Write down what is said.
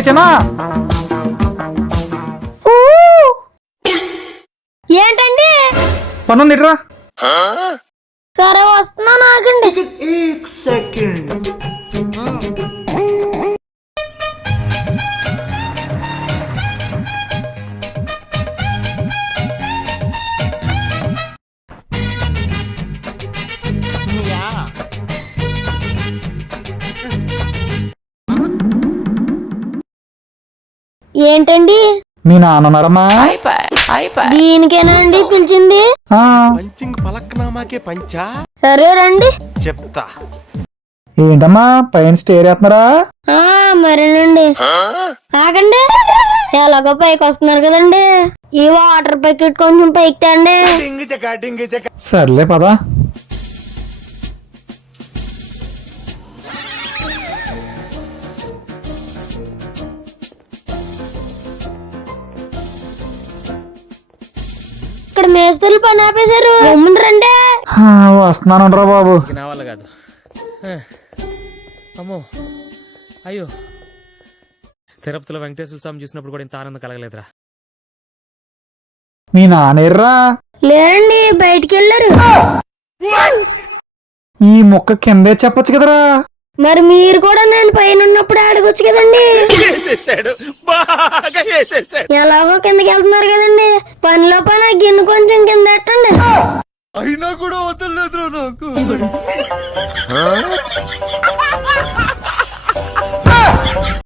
చిన్న ఏంటండి? పన్నుంది ఇట్రా. సరే వస్తున్నాను ఆగండి ఏంటండి? మీ నాన్న ఉన్నారమ్మా. దీనికేనా అండి పిలిచింది? ఆ, పంచింగ్ పలక్నామాకే పంచా? సరే రండి. చెప్తా. ఏంటమ్మా పైన స్టేర్ వేస్తున్నారా? ఆ మరేనండి? ఆగండి. ఎలాగో పైకి వస్తున్నారు కదండి. ఈ వాటర్ ప్యాకెట్ కొంచెం పైకి తేండి. సర్లే పదా. మేస్తలు పని ఆపేశారు. రండి. ఆ, వస్తున్నాను రా బాబు నా వల్ల కాదు. ఆ, అమ్మో. అయ్యో. తిరుపతిలో వెంకటేశ్వర స్వామి చూసినప్పుడు కూడా ఇంత ఆనందం కలగలేదురా. మీ నాన్న ఎర్రా? లేరండి బయటికి వెళ్ళారు. ఈ మొక్క కిందే చెప్పొచ్చు కదరా? మరి మీరు కూడా నేను పైన ఉన్నప్పుడు అడగొచ్చు కదండి. ఎలాగో కిందకి వెళ్తున్నారు కదండి. పనిలో పని ఆ కూడా వదలలేదు నాకు.